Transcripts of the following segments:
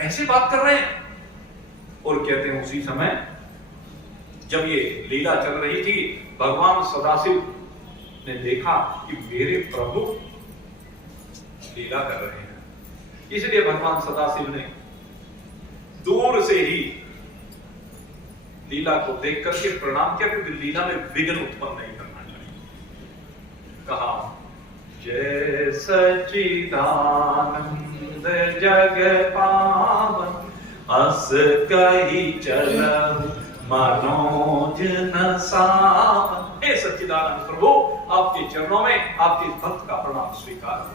ऐसे बात कर रहे हैं। और कहते हैं उसी समय जब ये लीला चल रही थी, भगवान सदाशिव ने देखा कि मेरे प्रभु लीला कर रहे हैं, इसलिए भगवान सदाशिव ने दूर से ही लीला को देख करके प्रणाम किया, क्योंकि लीला में विघ्न उत्पन्न नहीं करना चाहिए। कहा, जय सच्चिदानंद जग पावन, अस कही चलहु मनोज न सावन। हे सच्चिदानंद प्रभु, आपके चरणों में आपके भक्त का प्रणाम स्वीकार हो।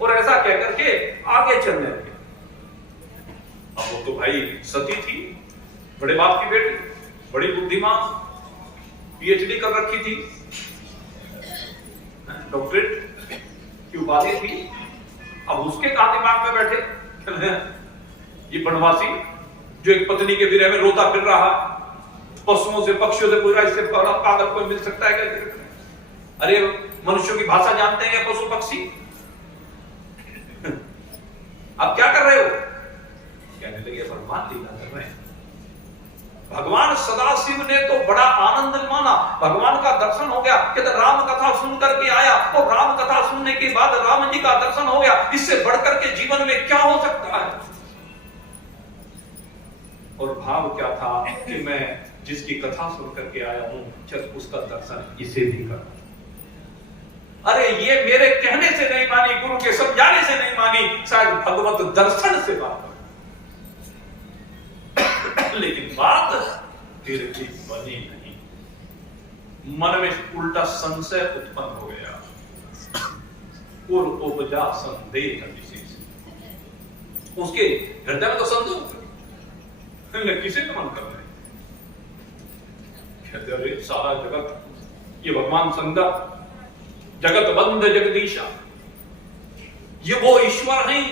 और ऐसा कहकर के आगे चलने लगे। अब वो तो भाई सती थी, बड़े बाप की बेटी, बड़ी बुद्धिमान, पीएचडी कर रखी थी, डॉक्टरेट की उपाधि थी। अब उसके का दिमाग में बैठे ये बनवासी जो एक पत्नी के विरह में रोता फिर रहा, पशुओं से पक्षियों से पूरा, इससे पागल कोई मिल सकता है क्या? अरे मनुष्यों की भाषा जानते हैं पशु पक्षी? आप क्या कर रहे हो? कहने लगे भगवान लीला कर रहे हैं। भगवान सदाशिव ने तो बड़ा आनंद माना, भगवान का दर्शन हो गया। कहते राम कथा सुन करके आया, और राम कथा सुनने के बाद राम जी का दर्शन हो गया। इससे बढ़कर के जीवन में क्या हो सकता है? और भाव क्या था कि मैं जिसकी कथा सुन करके आया हूं, चल उसका दर्शन इसे भी कर। अरे ये मेरे कहने से नहीं मानी, गुरु के समझाने से नहीं मानी, शायद भगवत दर्शन से बात कर। लेकिन बात फिर भी बनी नहीं। मन में उल्टा संशय उत्पन्न हो गया। और उपजा संदेह विशेष, उसके हृदय में तो संदेह, किसे का मन कर रहे? कहते अरे सारा जगत, ये भगवान संगा, जगत बंद जगदीशा, ये वो ईश्वर हैं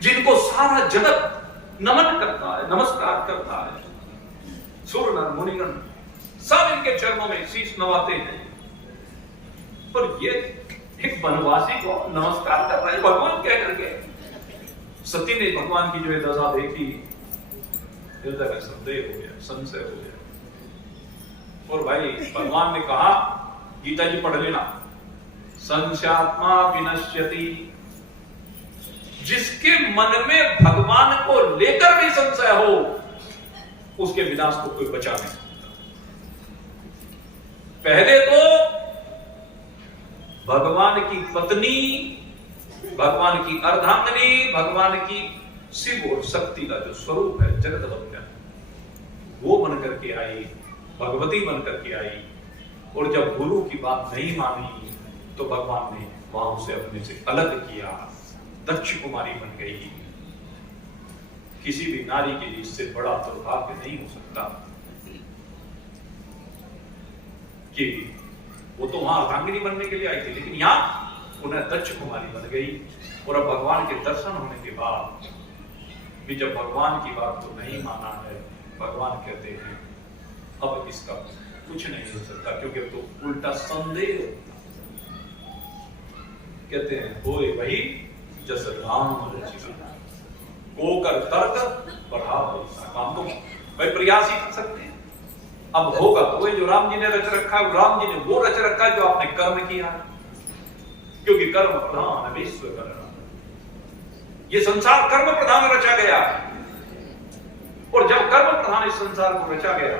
जिनको सारा जगत नमन करता है, नमस्कार करता है। सुर नर मुनिगण सब इनके चरणों में शीश नवाते हैं। पर ये एक वनवासी को नमस्कार कर रहा है भगवान कह करके। सती ने भगवान की जो दशा देखी, हृदय में संदेह हो गया, संशय हो गया। और भाई भगवान ने कहा, गीता जी पढ़ लेना, संशयात्मा विनश्यति। जिसके मन में भगवान को लेकर भी संशय हो, उसके विनाश को कोई बचा नहीं सकता। पहले तो भगवान की पत्नी, भगवान की अर्धांगिनी, भगवान की शिव और शक्ति का जो स्वरूप है, जगत बन गया, वो बनकर के आई, भगवती बनकर के आई। और जब गुरु की बात नहीं मानी, तो भगवान ने वहां से अपने से अलग किया, दक्ष कुमारी बन गई। किसी भी नारी के लिए इससे बड़ा दुर्भाग्य नहीं हो सकता कि वो तो वहां अर्धांगिनी बनने के लिए आई थी, लेकिन यहां उन्हें दक्ष कुमारी बन गई। और अब भगवान के दर्शन होने के बाद भी जब भगवान की बात को नहीं माना है, भगवान कहते हैं अब इसका कुछ नहीं हो सकता, क्योंकि अब तो उल्टा संदेह। कहते हैं होए वही जस राम रचिका, को कर तर्क बढ़ा काम। तो भाई प्रयास ही कर सकते हैं। अब होगा तो जो राम जी ने रच रखा है, राम जी ने वो रच रखा है जो आपने कर्म किया, क्योंकि कर्म प्रधान विश्व कर्म। ये संसार कर्म प्रधान रचा गया, और जब कर्म प्रधान इस संसार को रचा गया,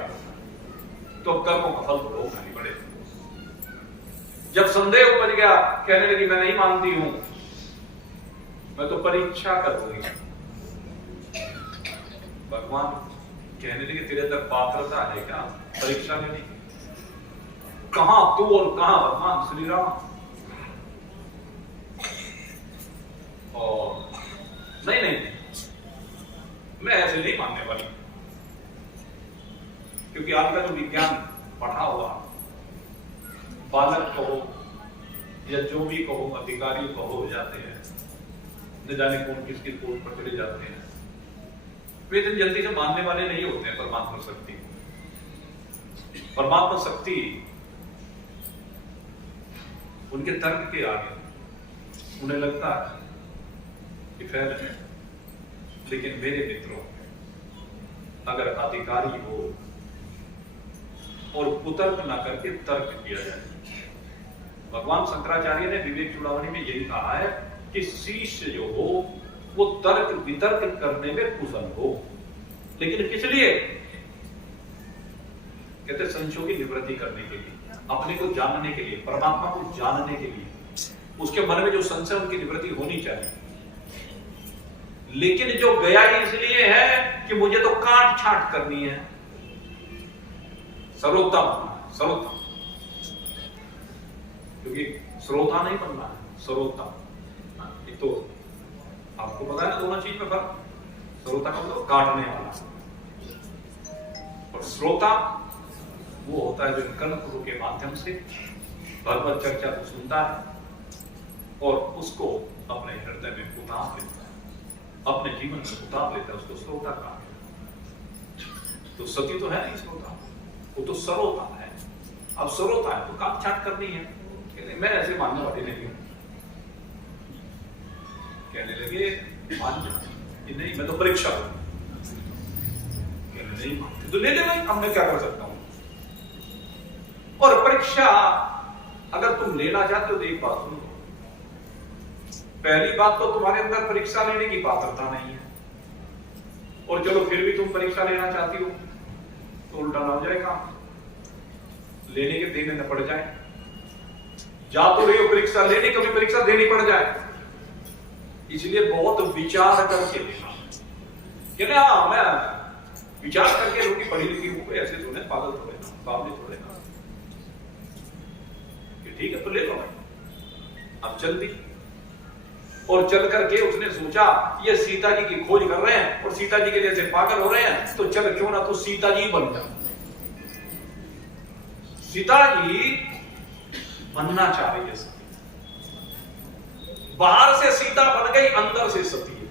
तो कर्मों का फल भोगना ही पड़ेगा। जब संदेह उपज गया, कहने लगी मैं नहीं मानती हूं, मैं तो परीक्षा करूंगी। भगवान कहने लगे तेरे अंदर पात्रता है क्या परीक्षा लेने की? कहां तू और कहां भगवान श्री राम? और नहीं नहीं, मैं ऐसे नहीं मानने वाली, क्योंकि आज का जो विज्ञान पढ़ा हुआ बालक कहो या जो भी कहो, अधिकारी कहो, हो जाते हैं, न जाने कौन किसकी पोस्ट पर चले जाते हैं, वे इतनी जल्दी से मानने वाले नहीं होते हैं परमात्मा शक्ति। परमात्मा शक्ति उनके तर्क के आगे उन्हें लगता है कि फैल है, लेकिन मेरे मित्रों, अगर अधिकारी हो और कुतर्क ना करके तर्क किया जाए, भगवान शंकराचार्य ने विवेक चूड़ामणि में यही कहा है कि शिष्य जो हो वो तर्क वितर्क करने में कुशल हो, लेकिन किस लिए? कहते संशयों की निवृत्ति करने के लिए, अपने को जानने के लिए, परमात्मा को जानने के लिए, उसके मन में जो संशय उनकी निवृत्ति होनी चाहिए। लेकिन जो गया इसलिए है कि मुझे तो काट छाट करनी है, सर्वोत्तम, क्योंकि श्रोता नहीं बनना है, सर्वोत्तम। एक तो आपको पता है दोनों चीज में फर्क। श्रोता का मतलब काटने वाला, और श्रोता वो होता है जो कर्णपुर के माध्यम से भगवत चर्चा को सुनता है और उसको अपने हृदय में उतार लेता है, अपने जीवन में उतार लेता है, उसको श्रोता कहा। तो सती तो है नहीं श्रोता, वो तो सरोता है। अब सरोता है तो काट छाट करनी है। मैं ऐसे मानने वाले नहीं हूं। कहने लगे मान कि नहीं, मैं तो परीक्षा करूं। नहीं मानते तो ले ले भाई, अब मैं क्या कर सकता हूं। और परीक्षा अगर तुम लेना चाहते हो तो एक बात सुनो, पहली बात तो तुम्हारे अंदर परीक्षा लेने की पात्रता नहीं है, और चलो फिर भी तुम परीक्षा लेना चाहती हो तो उल्टा ना हो जाए काम, लेने के देने न पड़ जाए। जा तो रही हो परीक्षा लेने, कभी परीक्षा देनी पड़ जाए। इसलिए बहुत विचार करके लेना, कि ना मैं विचार करके लूंगी, पढ़ी लिखी हूं, ऐसे थोड़े पागल थोड़े ना, बावले थोड़े ना, ठीक है तो ले लो भाई। अब चल दी, और चल करके उसने सोचा ये सीता जी की खोज कर रहे हैं और सीता जी के जैसे पागल हो रहे हैं, तो चल क्यों ना तो सीता जी बन जाओ। सीता जी बनना चाह रही है सती, बाहर से सीता बन गई, अंदर से सती है।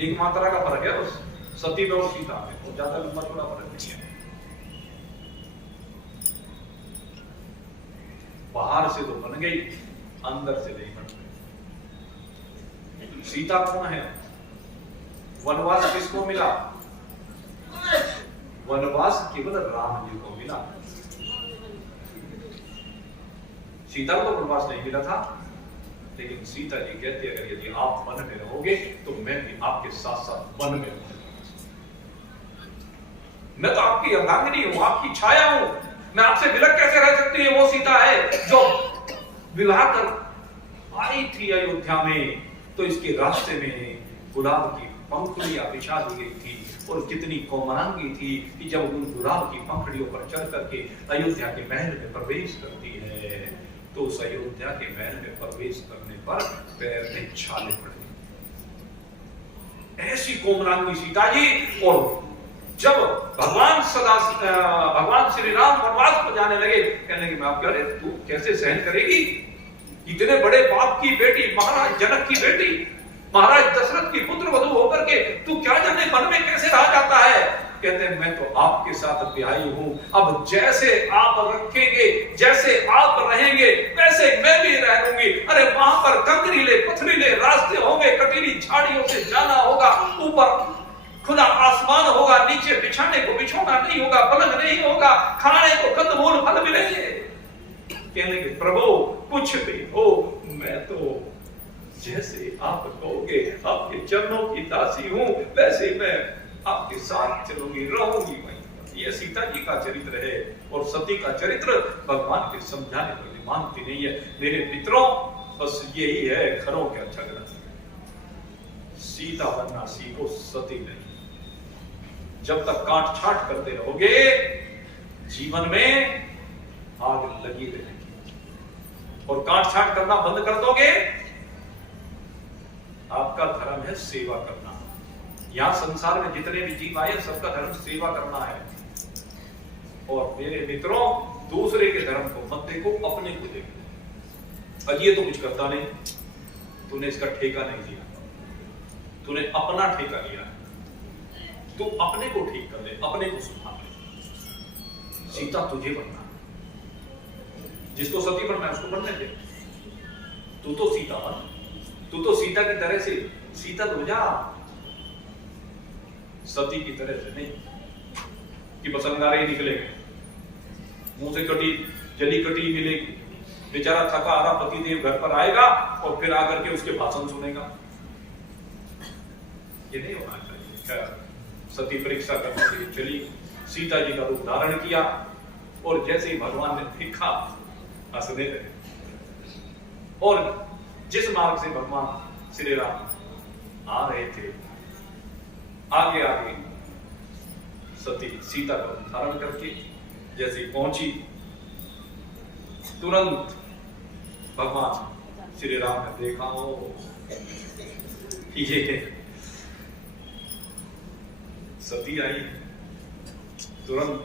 एक मात्रा का फर्क है उस सती में और सीता में, तो ज्यादा लंबा थोड़ा फर्क नहीं है। बाहर से तो बन गई, अंदर से नहीं बन गई। सीता कौन है? वनवास किसको मिला? वनवास केवल राम जी को मिला, सीता को तो वनवास नहीं मिला था। लेकिन सीता जी कहते अगर यदि आप वन में रहोगे तो मैं भी आपके साथ साथ वन में रहूंगा। मैं तो आपकी अर्धांगिनी हूं, आपकी छाया हूं, मैं आपसे विलग कैसे रह सकती है? वो सीता है जो विवाह कर आई थी अयोध्या में, तो इसके रास्ते में गुलाब की पंखुड़ियां बिछा दी गई थी, और कितनी कोमलांगी थी कि जब उन गुलाब की पंखुड़ियों पर चढ़ करके अयोध्या के महल में प्रवेश करती है, तो उस अयोध्या के महल में प्रवेश करने पर पैर में छाले पड़ गए। ऐसी कोमलांगी सीता जी। और जब भगवान श्री राम वनवास को जाने लगे, कहने लगे मैं आप कह रहे तू कैसे सहन करेगी? इतने बड़े बाप की बेटी, महाराज जनक की बेटी, महाराज दशरथ की पुत्र वधू होकर के तू क्या जाने वन में कैसे रहा जाता है? कहते हैं मैं तो आपके साथ ब्याही हूं, अब जैसे आप रखेंगे, जैसे आप रहेंगे, वैसे मैं भी रह लूंगी। अरे वहां पर कंकरीले पथरीले रास्ते होंगे, कटीली झाड़ियों से जाना होगा, ऊपर खुला आसमान होगा, नीचे बिछाने को बिछोना नहीं होगा, पलंग नहीं होगा, खाने को कंदमूल फल मिलेंगे। कहने के प्रभु कुछ भी हो, मैं तो जैसे आप कहोगे, आपके चरणों की दासी हूं, वैसे मैं आपके साथ चलूंगी, रहूंगी वहीं। ये सीता जी का चरित्र है, और सती का चरित्र भगवान के समझाने पर भी मानती नहीं है। मेरे मित्रों, बस यही है घरों के अच्छा ग्रंथ, सीता बनना सीखो, सती नहीं। जब तक काट छाट करते रहोगे, जीवन में आग लगी रहेगी, और काट छाट करना बंद कर दोगे, आपका धर्म है सेवा करना। यहां संसार में जितने भी जीव आए, सबका धर्म सेवा करना है। और मेरे मित्रों, दूसरे के धर्म को मत देखो, अपने को देखो। अजी ये तो कुछ करता नहीं, तूने इसका ठेका नहीं लिया, तूने अपना ठेका लिया। तू अपने को ठीक कर ले, अपने को सुधार ले। सीता तुझे बनना, जिसको सती बनना है उसको बनने दे। तू तो सीता बन, तू तो सीता की तरह से शीतल हो जा, सती की तरह से नहीं कि बस अंगारे ही निकलेंगे, मुंह से कटी जली कटी मिलेगी। बेचारा थका हारा पतिदेव घर पर आएगा और फिर आकर के उसके भाषण सुनेगा। ये नहीं होना चाहिए। सती परीक्षा करने के लिए चली, सीता जी का रूप धारण किया और जैसे ही भगवान ने देखा हंसने लगे। और जिस मार्ग से भगवान श्री राम आ रहे थे, आगे आगे सती सीता का रूप धारण करके जैसे ही पहुंची, तुरंत भगवान श्री राम ने देखा हो ये सती आई। तुरंत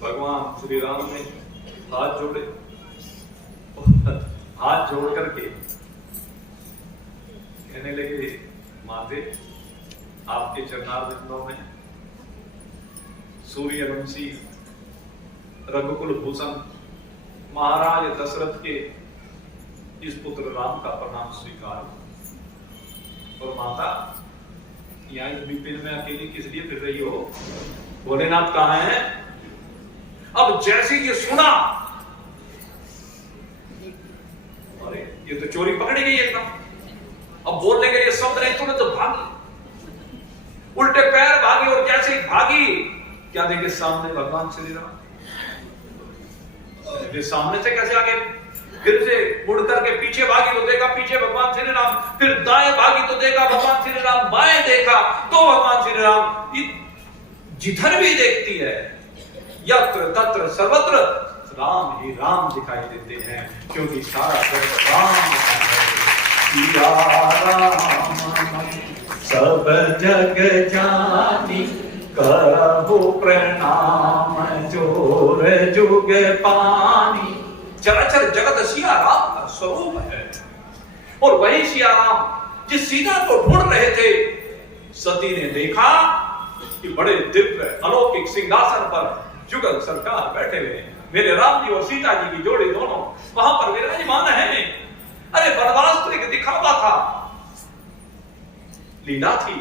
भगवान श्री राम ने हाथ जोड़े, हाथ जोड़ करके कहने लगे, माते आपके चरणारविंदों में सूर्यवंशी रघुकुल भूषण महाराज दशरथ के इस पुत्र राम का प्रणाम स्वीकार। और माता यहाँ इस विपिन में अकेली किस लिए फिर रही हो? भोलेनाथ कहाँ है? अब जैसे ये सुना, अरे ये तो चोरी पकड़ी गई एकदम। अब बोलने के लिए शब्द नहीं, तुरंत तो भागी, उल्टे पैर भागी। और जैसे ही भागी, क्या देखे सामने भगवान श्री राम। सामने से कैसे आगे, फिर से मुड़ करके पीछे भागी तो देखा पीछे भगवान श्री राम, फिर दाएं भागी तो देखा भगवान श्री राम, बाएं देखा तो भगवान श्री राम। जिधर भी देखती है, यत्र तत्र सर्वत्र राम ही राम दिखाई देते हैं, क्योंकि सारा जगत राम है। सब जग जानी करहु प्रणाम, जोर जुग पानी। चराचर जगत सिया राम का स्वरूप है। और वही सिया राम जिस सीता को ढूंढ रहे थे, सती ने देखा कि बड़े दिव्य अलौकिक सिंहासन पर जुगल सरकार बैठे हुए मेरे राम जी और सीता जी की जोड़ी दोनों वहां पर विराजमान है। अरे वनवास तो एक दिखावा था, लीला थी।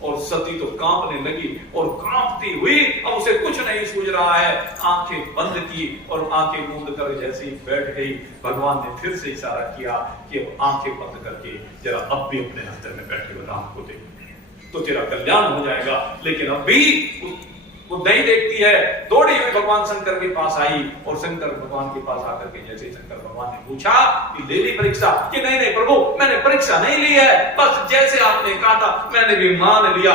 और सती तो कांपने लगी और कांपती हुई अब उसे कुछ नहीं सूझ रहा है, आंखें बंद की और आंखें मूंद कर जैसे ही बैठ गई, भगवान ने फिर से इशारा किया कि अब आंखें बंद करके जरा अब भी अपने हस्ते में बैठे हुए राम को देख तो तेरा कल्याण हो जाएगा। लेकिन अब भी वो नहीं देखती है। दौड़ी हुई भगवान शंकर के पास आई और शंकर भगवान के पास आकर के जैसे शंकर भगवान ने पूछा कि ले ली परीक्षा? कि नहीं नहीं प्रभु, मैंने परीक्षा नहीं ली है, बस जैसे आपने कहा था मैंने भी मान लिया।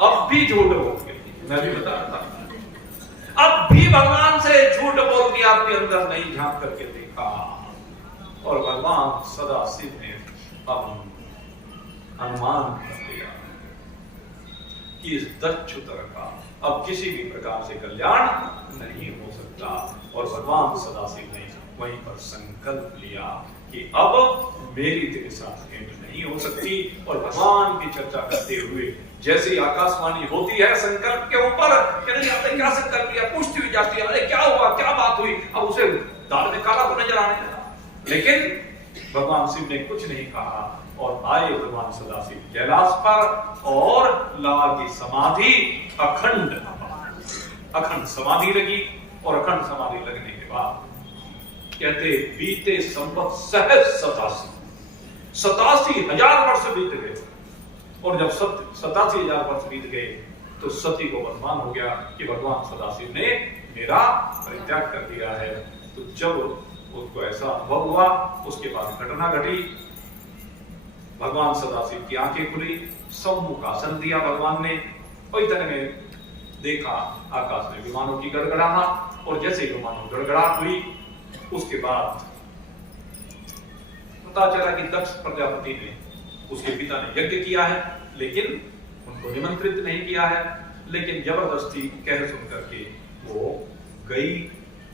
अब भी झूठ बोल गई, मैं भी बता रहा था, अब भी भगवान से झूठ बोल के आपके अंदर नहीं झांक करके देखा। और भगवान सदा शिव ने अनुमान कर लिया कि इस दक्षुतर का अब किसी भी प्रकार से कल्याण नहीं हो सकता। और भगवान सदाशिव ने वहीं पर संकल्प लिया कि अब मेरी तेरे साथ भेंट नहीं हो सकती। और भगवान की चर्चा करते हुए जैसे ही आकाशवाणी होती है संकल्प के ऊपर, आपने क्या संकल्प लिया, पूछती हुई जाती है, अरे क्या हुआ, क्या बात हुई। अब उसे दाढ़ में काला तो नजर आने लगा, लेकिन भगवान शिव ने कुछ नहीं कहा। और आए भगवान सदाशिव कैलाश पर और लाल की समाधि अखंड समाधि लगी। और अखंड समाधि लगने के बाद कहते बीते संवत सहज 87,000 वर्ष बीत गए। और जब 87,000 वर्ष बीत गए तो सती को वर्तमान हो गया कि भगवान सदाशिव ने मेरा परित्याग कर दिया है। तो जब उसको ऐसा अनुभव हुआ, उसके बाद घटना घटी, भगवान सदाशिव की आंखें खुली, सम्मुख आसन दिया भगवान ने, और इतने में देखा आकाश में विमानों की गड़गड़ाहट। और जैसे ही विमानों गड़गड़ाहट हुई, उसके बाद पता चला कि दक्ष प्रजापति ने, उसके पिता ने यज्ञ किया है, लेकिन उनको निमंत्रित नहीं किया है। लेकिन जबरदस्ती कह सुन करके वो गई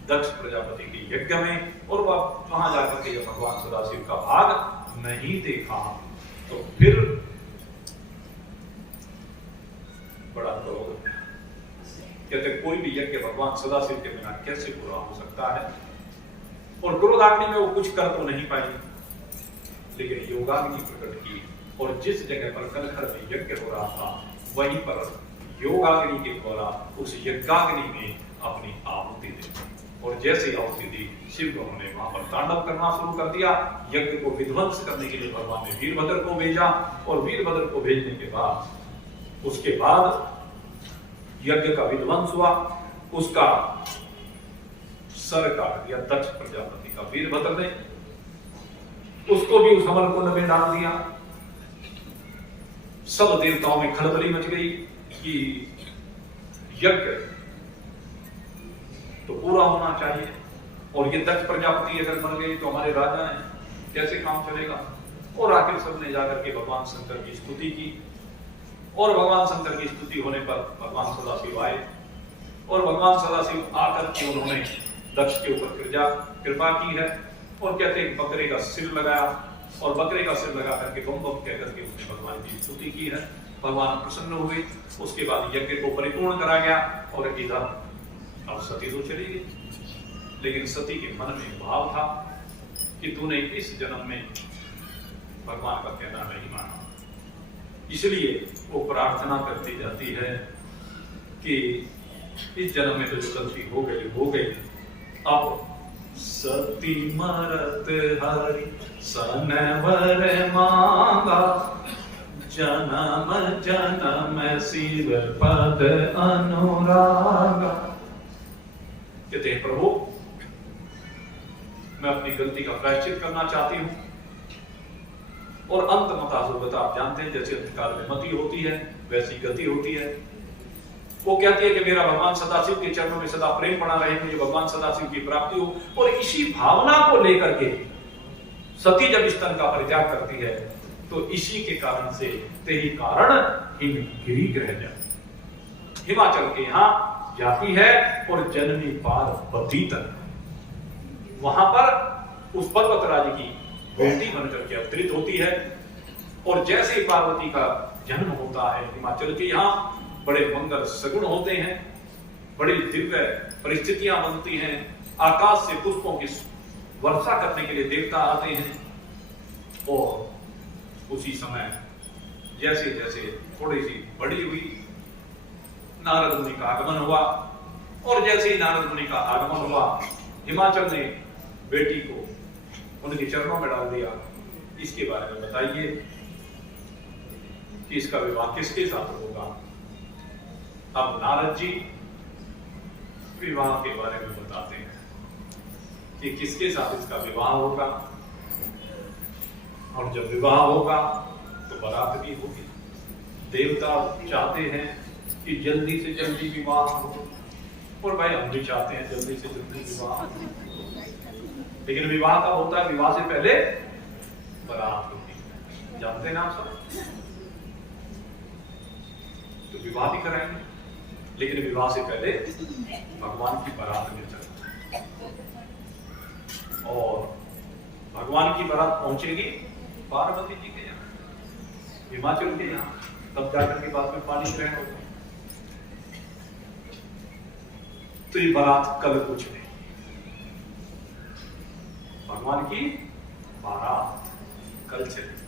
दक्ष प्रजापति के यज्ञ में। और वह वहां जाकर के जब भगवान सदाशिव का भाग नहीं देखा तो फिर बड़ा क्रोध। कहते कोई भी यज्ञ भगवान सदाशिव के बिना कैसे पूरा हो सकता है। और क्रोधाग्नि में वो कुछ कर तो नहीं पाई, लेकिन योगाग्नि प्रकट की और जिस जगह पर कलखर में यज्ञ हो रहा था वहीं पर योगाग्नि के द्वारा उस यज्ञाग्नि में अपनी आहुति दी और जैसे आहुति दी शिव ने वहां पर तांडव करना शुरू कर दिया। यज्ञ को विध्वंस करने के लिए भगवान ने वीरभद्र को भेजा और वीरभद्र को भेजने के बाद उसके बाद यज्ञ का विध्वंस हुआ, उसका सर काट दिया दक्ष प्रजापति का वीरभद्र ने, उसको भी उस अमर कुंड में डाल दिया। सब देवताओं में खलबली मच गई कि यज्ञ तो पूरा होना चाहिए और ये दक्ष प्रजापति अगर मर गई तो हमारे राजा हैं, कैसे काम चलेगा। और आखिर सबने जाकर के भगवान शंकर की स्तुति की और भगवान शंकर की स्तुति होने पर भगवान सदाशिव आए और भगवान सदाशिव आकर के उन्होंने दक्ष के ऊपर कृपा की है और कहते हैं बकरे का सिर लगाया और बकरे का सिर लगा करके बम बम कहकर के उसने भगवान की स्तुति की है। भगवान प्रसन्न हुए, उसके बाद यज्ञ को परिपूर्ण करा गया और इधर अब सती तो चली गई, लेकिन सती के मन में भाव था कि तूने इस जन्म में भगवान का कहना नहीं माना, इसलिए वो प्रार्थना करती जाती है कि इस जन्म में तो जो गलती हो गई, अब सती मरत हरि सनवर मांगा, जन्म जन्म शिव पद अनुरागा। कहते हैं प्रभु मैं अपनी गलती का प्रायश्चित करना चाहती हूं और अंत मताजुगत आप जानते हैं जैसे अंतकाल में मति होती है वैसी गति होती है। वो कहती है कि मेरा भगवान सदाशिव के चरणों में सदा प्रेम बना रहे, मुझे भगवान सदाशिव की प्राप्ति हो। और इसी भावना को लेकर के सती जब इस तन का परित्याग करती है तो इसी के कारण से तेरी कारण हिमगिरी ग्रह जाती, हिमाचल के यहाँ जाती है और जननी पार्वती तक वहां पर उस पर्वतराज की बेटी बनकर के अवतरित होती है। और जैसे पार्वती का जन्म होता है हिमाचल के यहाँ बड़े मंगल सगुण होते हैं, बड़ी दिव्य परिस्थितियां बनती हैं, आकाश से पुष्पों की वर्षा करने के लिए देवता आते हैं। और उसी समय जैसे जैसे थोड़ी सी बड़ी हुई नारद मुनि का आगमन हुआ और जैसे ही नारद मुनि का आगमन हुआ हिमाचल ने बेटी को उनके चरणों में डाल दिया। इसके बारे में बताइए कि इसका विवाह किसके साथ होगा। अब नारद जी विवाह के बारे में बताते हैं कि किसके साथ इसका विवाह होगा और जब विवाह होगा तो बारात भी होगी। देवता चाहते हैं कि जल्दी से जल्दी विवाह हो और भाई हम भी चाहते हैं जल्दी से जल्दी विवाह, लेकिन विवाह कब होता है? विवाह से पहले बारात होती है, जानते हैं ना आप सब। तो विवाह भी कराएंगे लेकिन विवाह से पहले भगवान की बारात में चलना है और भगवान की बारात पहुंचेगी पार्वती जी के यहाँ, हिमाचल के यहाँ, तब जाकर के बाद में पानी ग्रहण होगा। तो ये बारात कल कुछ नहीं, भगवान की बारात कल चलेगी।